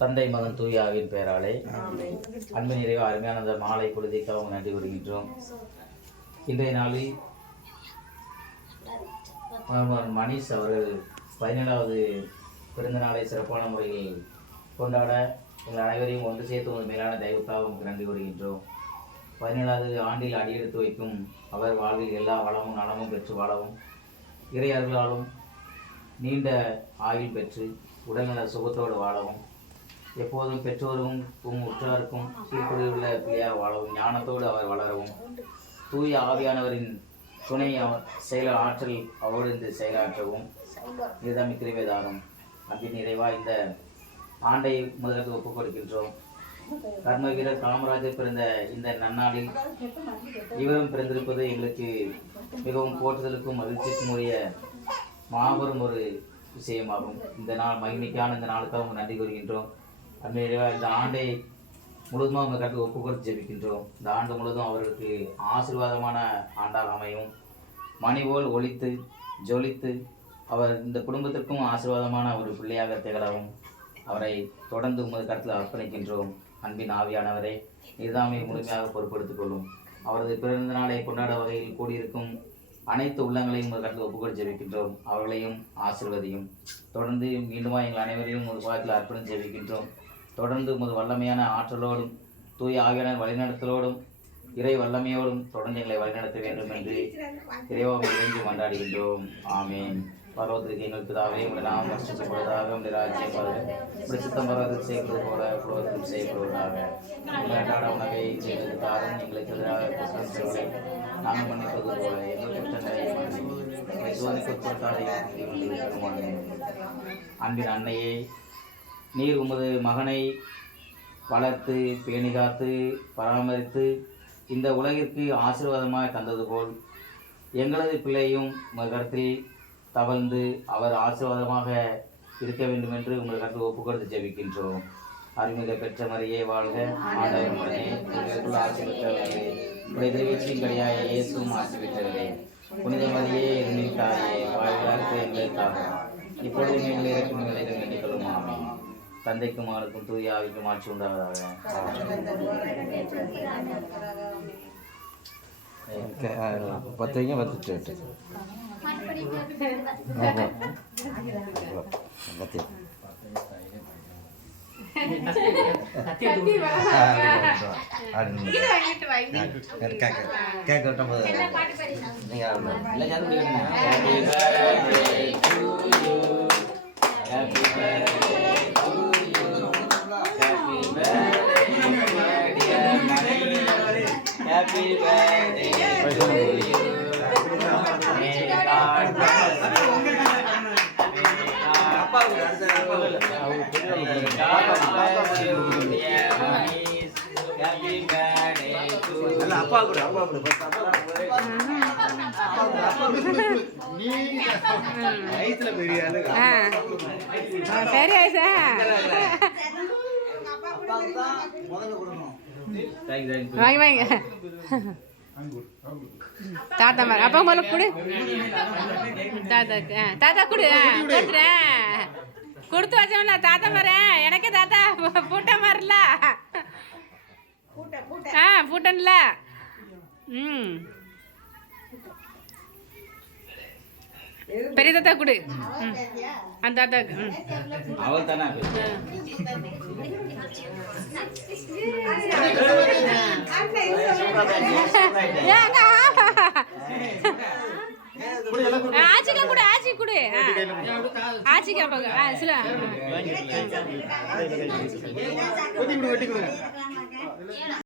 தந்தை மகன் தூயாவின் பெயராலே அன்பு நிறைவு அருமையான அந்த மாலை பொழுதைக்காக நன்றி வருகின்றோம். இன்றைய நாளில் மணிஷ் அவர்கள் 17வது பிறந்த நாளை சிறப்பான முறையில் கொண்டாட எங்கள் அனைவரையும் ஒன்று சேர்த்து ஒரு மேலான தெய்வத்தாக உங்களுக்கு நன்றி வருகின்றோம். 17வது ஆண்டில் அடியெடுத்து வைக்கும் அவர் வாழ்வில் எல்லா வளமும் நலமும் பெற்று வாழவும், இறை அருளாலும் நீண்ட ஆயுள் பெற்று உடல்நல சுகத்தோடு வாழவும், எப்போதும் பெற்றோரும் உற்றாருக்கும் கீழ்ப்படியுள்ள பிள்ளையாக வாழவும், ஞானத்தோடு அவர் வளரவும், தூய ஆவியானவரின் துணை செயல ஆற்றல் அவரோடு செயலாற்றவும் இதுதான் கிருபைதானம். அன்பின் நிறைவா இந்த ஆண்டை முதலுக்கு ஒப்புக் கொடுக்கின்றோம். கர்ம வீரர் காமராஜர் பிறந்த இந்த நன்னாளில் இவரும் பிறந்திருப்பது எங்களுக்கு மிகவும் போற்றுதலுக்கும் மகிழ்ச்சிக்கும் உரிய மாபெரும் ஒரு விஷயமாகும். இந்த நாள் மகிமைக்கான இந்த நாளுக்காக நன்றி கூறுகின்றோம். அன்பின் நிறைவா இந்த ஆண்டை முழுவதுமாக உங்கள் கருத்து ஒப்பு கொடுத்து ஜெபிக்கின்றோம். இந்த ஆண்டு முழுவதும் அவர்களுக்கு ஆசீர்வாதமான ஆண்டாக அமையும். மணி போல் ஒளித்து ஜொலித்து அவர் இந்த குடும்பத்திற்கும் ஆசீர்வாதமான ஒரு பிள்ளையாக திகழவும் அவரை தொடர்ந்து உமது கருத்தில் அர்ப்பணிக்கின்றோம். அன்பின் ஆவியானவரை நிதாமை முழுமையாக பொறுப்படுத்திக் கொள்ளும். அவரது பிறந்த நாளை கொண்டாட வகையில் கூடியிருக்கும் அனைத்து உள்ளங்களையும் உங்கள் கருத்தில் ஒப்புக்கொடு ஜெபிக்கின்றோம். அவர்களையும் ஆசீர்வதியும். தொடர்ந்து மீண்டுமா எங்கள் அனைவரையும் ஒரு பாகத்தில் அர்ப்பணித்து ஜெபிக்கின்றோம். தொடர்ந்து உமது வல்லமையான ஆற்றலோடும் தூய ஆவியானவர் வழிநடத்தலோடும் இறை வல்லமையோடும் தொடர்ந்து எங்களை வழிநடத்த வேண்டும் என்று இறைவாவை இறைஞ்சி கொண்டாடுகின்றோம். ஆமேன். பரவத்திற்கு எங்கள் பிதாவே உடைய நாம் வர்ஷிக்கப்படுவதாக, உடைய ராஜ்யம் வருக, சித்தம் பரவத்தில் செய்வது போல புலவத்தில் செய்யப்படுவதாக. அன்றாட உணவை எங்களுக்கு தாரும், எங்களுக்கு எதிராக குற்றம் செய்வதை நாங்கள் மன்னிப்பது போல எங்கள் குற்றங்களை சோதனைக்குட்படுத்தாதையும். அன்பின் அன்னையே, நீர் உமது மகனை வளர்த்து பேணி காத்து பராமரித்து இந்த உலகிற்கு ஆசீர்வாதமாக தந்தது போல் எங்களது பிள்ளையும் உங்கள் கருத்தில் தவழ்ந்து அவர் ஆசீர்வாதமாக இருக்க வேண்டும் என்று உங்கள் கருத்தில் ஒப்பு கொடுத்து ஜெபிக்கின்றோம். அறிமுக பெற்ற மரியே வாழ்க, ஆண்டவர் உடனே உங்களுக்குள் ஆசி பெற்றவர்களே, உடைய திருவெற்றின் கடையாய இயேசுவும் ஆசி பெற்றவர்களே, புனித மரியே இருந்திருக்காயே வாழ்வார்க்கு எங்களுக்காக இப்பொழுது நீங்கள் இருக்கும் நிலையில் எண்ணிக்கொள்ளும். ஆமென். தந்தைக்கும் மகனுக்கும் தூய ஆவிக்கும் ஆட்சி உண்டாவதாக. Happy birthday to you. May God bless you. Dear Manish. Happy birthday to you. அப்பா கூட நீ ஐஸ்ல பெரிய ஆளு. சரி ஐசா. அப்பா தான் முதல்ல கொடுக்கணும். வாங்க வாங்க தாத்தா மாதிரி அப்பா போல கொடு. தாத்தாக்கு தாத்தா கொடு. கொடுத்துறேன். கொடுத்து வச்சோம்ல தாத்தா மாதிரி. எனக்கே தாத்தா பூட்ட மாதிரில. பூட்டன்ல. பெரிய தாத்தா கொடு. அந்த தாத்தாக்கு அவள் தானே ஆச்சிக்கா கொடு. ஆச்சி கொடு. ஆச்சிக்கா சில